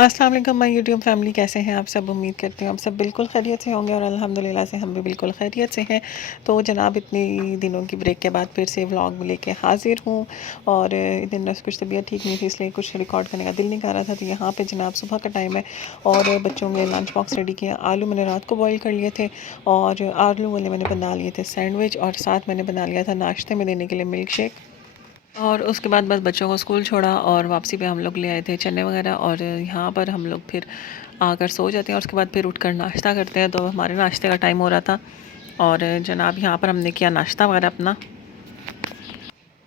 अस्सलाम वालेकुम my YouTube family, कैसे हैं आप सब। उम्मीद करती हूँ आप सब बिल्कुल खैरियत से होंगे और अल्हम्दुलिल्लाह से हम भी बिल्कुल खैरियत से हैं। तो जनाब, इतनी दिनों की ब्रेक के बाद फिर से व्लॉग लेके हाज़िर हूँ। और दिन बस कुछ तबीयत ठीक नहीं थी, इसलिए कुछ रिकॉर्ड करने का दिल नहीं कर रहा था। तो यहाँ पे जनाब सुबह का टाइम है और बच्चों के लंच बॉक्स रेडी किया। आलू मैंने रात को बॉईल कर लिए थे और आलू वाले मैंने बना लिए थे सैंडविच, और साथ मैंने बना लिया था नाश्ते में देने के लिए मिल्क शेक। और उसके बाद बस बच्चों को स्कूल छोड़ा और वापसी पे हम लोग ले आए थे चने वगैरह, और यहाँ पर हम लोग फिर आकर सो जाते हैं और उसके बाद फिर उठकर नाश्ता करते हैं। तो हमारे नाश्ते का टाइम हो रहा था और जनाब यहाँ पर हमने किया नाश्ता वगैरह अपना।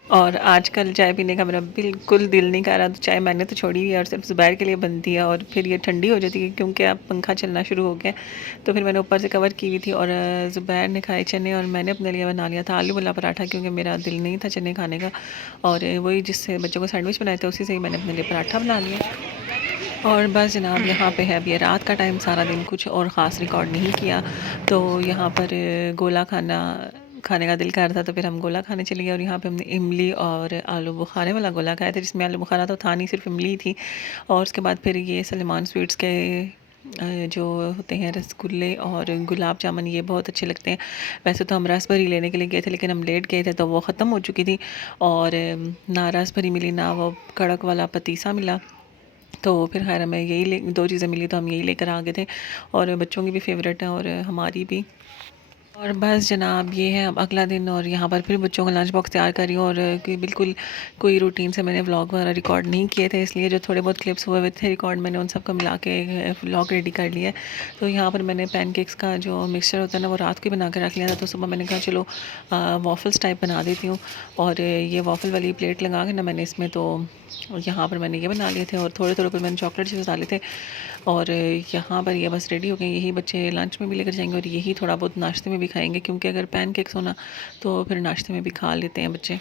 और आजकल चाय पीने का मेरा बिल्कुल दिल नहीं कर रहा, तो चाय मैंने तो छोड़ी हुई है और सिर्फ ज़ुबैर के लिए बनती है, और फिर ये ठंडी हो जाती है क्योंकि अब पंखा चलना शुरू हो गया। तो फिर मैंने ऊपर से कवर की हुई थी और ज़ुबैर ने खाए चने और मैंने अपने लिए बना लिया था आलू वाला पराठा, क्योंकि मेरा दिल नहीं था चने खाने का। और वही जिससे बच्चों को सैंडविच बनाए थे उसी से ही मैंने अपने लिए पराठा बना लिया। और बस जनाब, यहाँ पे है अब ये रात का टाइम, सारा दिन कुछ और ख़ास रिकॉर्ड नहीं किया। तो यहाँ पर गोला खाना खाने का दिल कर रहा था, तो फिर हम गोला खाने चले गए। और यहाँ पे हमने इमली और आलू बुखारे वाला गोला खाया था, जिसमें आलू बुखारा तो था नहीं, सिर्फ इमली थी। और उसके बाद फिर ये सलेमान स्वीट्स के जो होते हैं रसगुल्ले और गुलाब जामुन, ये बहुत अच्छे लगते हैं। वैसे तो हम रस भरी लेने के लिए गए थे, लेकिन हम लेट गए थे तो वो ख़त्म हो चुकी थी। और ना रस भरी मिली, ना वो कड़क वाला पतीसा मिला। तो फिर खैर हमें यही ले दो चीज़ें मिली, तो हम यही लेकर आ गए थे। और बच्चों की भी फेवरेट है और हमारी भी। और बस जनाब, ये है अब अगला दिन, और यहाँ पर फिर बच्चों का लंच बॉक्स तैयार कर रही हूँ। और कि बिल्कुल कोई रूटीन से मैंने व्लॉग वगैरह रिकॉर्ड नहीं किए थे, इसलिए जो थोड़े बहुत क्लिप्स हुए हुए थे रिकॉर्ड, मैंने उन सब को मिला के व्लॉग रेडी कर लिया है। तो यहाँ पर मैंने पैनकेक्स का जो मिक्सचर होता है ना, वो रात को ही बना कर रख लिया था। तो सुबह मैंने कहा चलो वॉफल्स टाइप बना देती हूँ। और ये वॉफल वाली प्लेट लगा के ना मैंने इसमें, तो यहाँ पर मैंने ये बना लिए थे और थोड़े थोड़े पर मैंने चॉकलेट चिप्स डाले थे। और यहाँ पर ये बस रेडी हो गए। यही बच्चे लंच में भी लेकर जाएंगे और यही थोड़ा बहुत नाश्ते में भी खाएंगे, क्योंकि अगर पैनकेक्स होना तो फिर नाश्ते में भी खा लेते हैं बच्चे।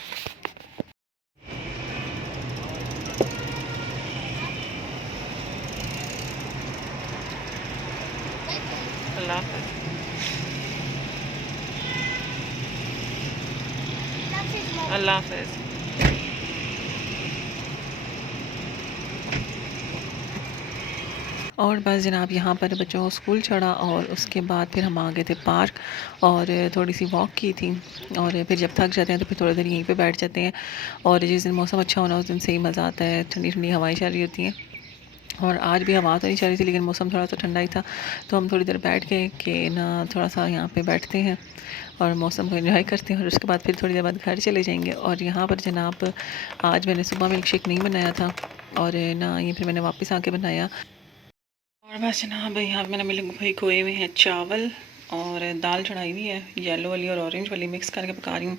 अल्लाह हाफ़िज़। अल्लाह हाफ़िज़। और बस जनाब, यहाँ पर बच्चों को स्कूल छोड़ा और उसके बाद फिर हम आ गए थे पार्क और थोड़ी सी वॉक की थी। और फिर जब थक जाते हैं तो फिर थोड़ी देर यहीं पे बैठ जाते हैं। और जिस दिन मौसम अच्छा होना उस दिन से ही मज़ा आता है, ठंडी ठंडी हवाएं चल रही होती हैं। और आज भी हवा तो नहीं चल रही थी, लेकिन मौसम थोड़ा सा ठंडा ही था। तो हम थोड़ी देर बैठ गए कि ना थोड़ा सा यहाँ पे बैठते हैं और मौसम को एंजॉय करते हैं, और उसके बाद फिर थोड़ी देर बाद घर चले जाएंगे। और यहाँ पर जनाब, आज मैंने सुबह मिल्क शेक नहीं बनाया था और ना ये फिर मैंने वापस आके बनाया। और बस जनाब, यहाँ पे मैंने मिल्क भाई खोए हुए हैं चावल, और दाल चढ़ाई हुई है येलो वाली और ऑरेंज वाली मिक्स करके पका रही हूँ।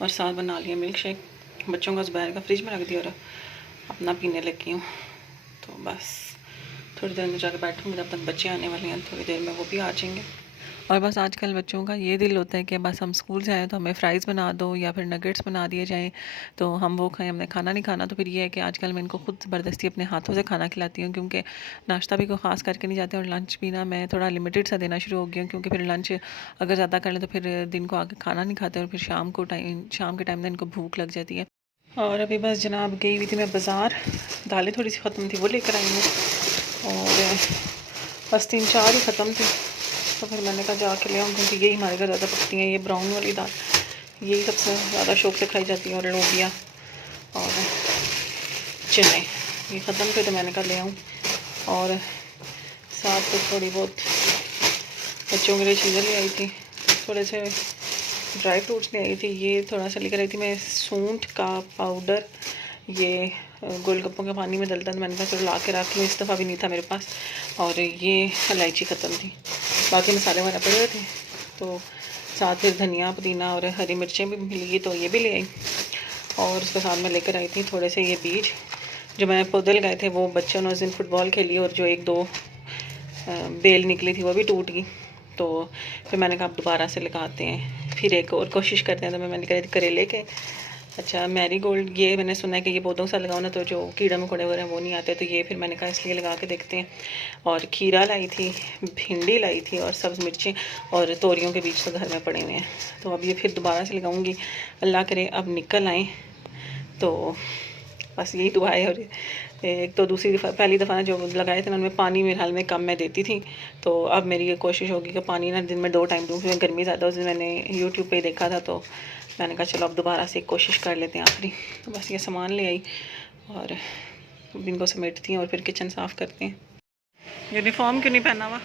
और साथ बना लिया मिल्क शेक, बच्चों का दोपहर का फ्रिज में रख दिया और अपना पीने लगी हूँ। तो बस थोड़ी देर में जाकर बैठूँगी, जब तक बच्चे आने वाले हैं, थोड़ी देर में वो भी आ जाएंगे। और बस आजकल बच्चों का ये दिल होता है कि बस हम स्कूल से आए तो हमें फ़्राइज़ बना दो या फिर नगेट्स बना दिए जाएँ, तो हम वो खाएँ, हमने खाना नहीं खाना। तो फिर ये है कि आजकल मैं इनको खुद ज़बरदस्ती अपने हाथों से खाना खिलाती हूँ, क्योंकि नाश्ता भी कोई ख़ास करके नहीं जाते और लंच भी ना मैं थोड़ा लिमिटेड सा देना शुरू हो गई हूँ, क्योंकि फिर लंच अगर ज़्यादा कर लें तो फिर दिन को आगे खाना नहीं खाते और फिर शाम के टाइम में इनको भूख लग जाती है। और अभी बस जनाब गई हुई थी मैं बाज़ार, दालें थोड़ी सी ख़त्म थी वो लेकर आई हूँ, और बस 3-4 ही ख़त्म थी। तो फिर मैंने कहा जाके ले आऊँ, क्योंकि यही हमारे घर ज़्यादा पकती हैं, ये ब्राउन वाली दाल यही सबसे ज़्यादा शौक से खाई जाती है, और लोबिया और चने ये ख़त्म थे, तो मैंने कहा ले आऊँ। और साथ में थोड़ी बहुत बच्चों के लिए चीज़ें ले आई थी, थोड़े से ड्राई फ्रूट्स ले आई थी। ये थोड़ा सा लेकर आई थी मैं सूंठ का पाउडर, ये गोलगप्पों के पानी में डलता, तो मैंने कहा चलो ला के रख लूँ, इस दफ़ा भी नहीं था मेरे पास। और ये इलायची ख़त्म थी, बाकी मसाले वगैरह पड़े हुए थे। तो साथ फिर धनिया पुदीना और हरी मिर्चें भी मिली, तो ये भी ले आई। और उसके साथ में लेकर आई थी थोड़े से ये बीज जो मैंने पौधे लगाए थे, वो बच्चों ने उस दिन फुटबॉल खेली और जो 1-2 बेल निकली थी वो भी टूट गई। तो फिर मैंने कहा अब दोबारा से लगाते हैं, फिर एक और कोशिश करते हैं। तो मैंने कहा करेले के, अच्छा मैरीगोल्ड, ये मैंने सुना है कि ये पौधों से लगाओ ना तो जो कीड़ा मकोड़े वगैरह वो नहीं आते, तो ये फिर मैंने कहा इसलिए लगा के देखते हैं। और खीरा लाई थी, भिंडी लाई थी और सब्ज़ मिर्चें, और तोरियों के बीज तो घर में पड़े हुए हैं। तो अब ये फिर दोबारा से लगाऊंगी, अल्लाह करे अब निकल आए तो बस यही दुआ है। और एक तो दूसरी दफ़ा पहली दफ़ा जो लगाए थे ना उनमें पानी मेरे हाल में कम मैं देती थी, तो अब मेरी ये कोशिश होगी कि पानी ना दिन में 2 टाइम दूँ, क्योंकि गर्मी ज़्यादा। उस दिन मैंने यूट्यूब पे देखा था, तो मैंने कहा चलो अब दोबारा से कोशिश कर लेते हैं आखिरी। तो बस ये सामान ले आई और इनको समेटती हैं और फिर किचन साफ़ करते हैं। यूनिफॉर्म क्यों नहीं पहना हुआ?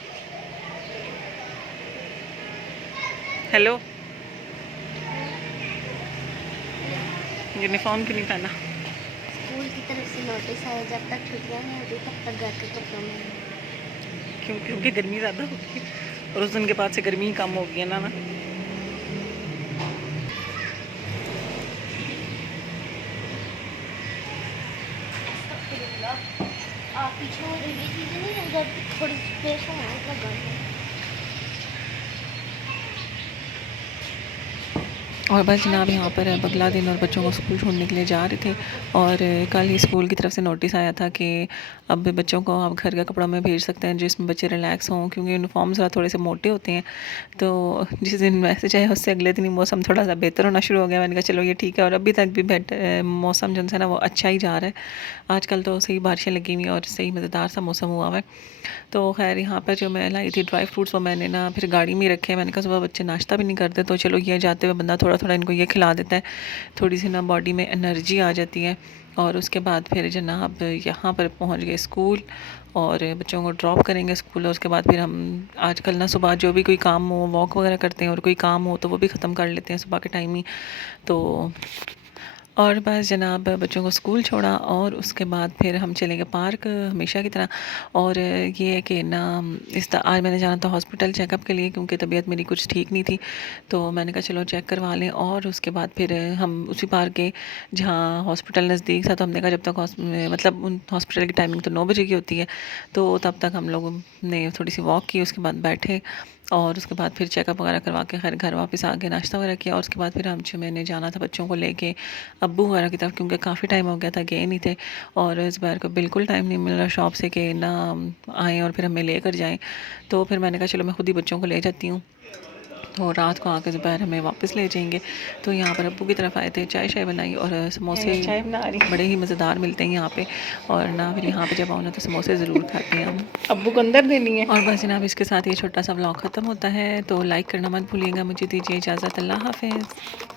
हेलो, यूनिफॉर्म क्यों नहीं पहना? स्कूल की तरफ से नोटिस आया जब तक छुट्टियां नहीं होती तब तक घर के कपड़ों में। क्यों? क्योंकि गर्मी ज़्यादा होगी और उस दिन के बाद से गर्मी ही कम हो गई है ना। आप पीछे वो ये चीज़ें नहीं अगर थोड़ी स्पेस हो इतना गर्म है। और बस जनाब यहाँ पर अब अगला दिन और बच्चों को स्कूल छोड़ने के लिए जा रहे थे, और कल ही स्कूल की तरफ से नोटिस आया था कि अब बच्चों को आप घर के कपड़ों में भेज सकते हैं जिसमें बच्चे रिलैक्स हों, क्योंकि यूनिफॉर्म ज़रा थोड़े से मोटे होते हैं। तो जिस दिन मैसेज आया उससे अगले दिन ही मौसम थोड़ा सा बेहतर होना शुरू हो गया। मैंने कहा चलो ये ठीक है, और अभी तक भी मौसम जो है ना वो अच्छा ही जा रहा है। आजकल तो सही बारिशें लगी हुई और सही मज़ेदार सा मौसम हुआ हुआ है। तो खैर यहाँ पर जो मैं लाई थी ड्राई फ्रूट्स, वो मैंने ना फिर गाड़ी में रखे। मैंने कहा सुबह बच्चे नाश्ता भी नहीं करते, तो चलो ये जाते हुए बंदा थोड़ा थोड़ा इनको ये खिला देता है, थोड़ी सी ना बॉडी में एनर्जी आ जाती है। और उसके बाद फिर जनाब यहाँ पर पहुँच गए स्कूल, और बच्चों को ड्रॉप करेंगे स्कूल। और उसके बाद फिर हम आजकल ना सुबह जो भी कोई काम हो वॉक वगैरह करते हैं, और कोई काम हो तो वो भी ख़त्म कर लेते हैं सुबह के टाइम ही। तो और बस जनाब बच्चों को स्कूल छोड़ा, और उसके बाद फिर हम चले गए पार्क हमेशा की तरह। और ये है कि ना आज मैंने जाना था हॉस्पिटल चेकअप के लिए, क्योंकि तबीयत मेरी कुछ ठीक नहीं थी। तो मैंने कहा चलो चेक करवा लें, और उसके बाद फिर हम उसी पार्क गए जहाँ हॉस्पिटल नज़दीक था। तो हमने कहा जब तक मतलब उन हॉस्पिटल की टाइमिंग तो 9 बजे की होती है, तो तब तक हम लोगों ने थोड़ी सी वॉक की, उसके बाद बैठे, और उसके बाद फिर चेकअप वगैरह करवा के खैर घर वापस आ गए, नाश्ता वगैरह किया। और उसके बाद फिर मैंने जाना था बच्चों को लेके अब्बू वगैरह की तरफ, क्योंकि काफ़ी टाइम हो गया था गए नहीं थे, और इस बार को बिल्कुल टाइम नहीं मिल रहा शॉप से कि ना आएँ और फिर हमें लेकर जाएँ। तो फिर मैंने कहा चलो मैं खुद ही बच्चों को ले जाती हूँ, तो रात को आकर दोपहर हमें वापस ले जाएंगे। तो यहाँ पर अब्बू की तरफ आए थे, चाय शाय बनाई, और समोसे चाय बना रही बड़े ही मज़ेदार मिलते हैं यहाँ पे। और ना फिर यहाँ पे जब आओ ना तो समोसे ज़रूर खाते हैं हम। अब्बू को अंदर देनी है। और बस जनाब इसके साथ ये छोटा सा व्लॉग ख़त्म होता है, तो लाइक करना मत भूलिएगा। मुझे दीजिए इजाज़त, अल्लाह हाफ़िज़।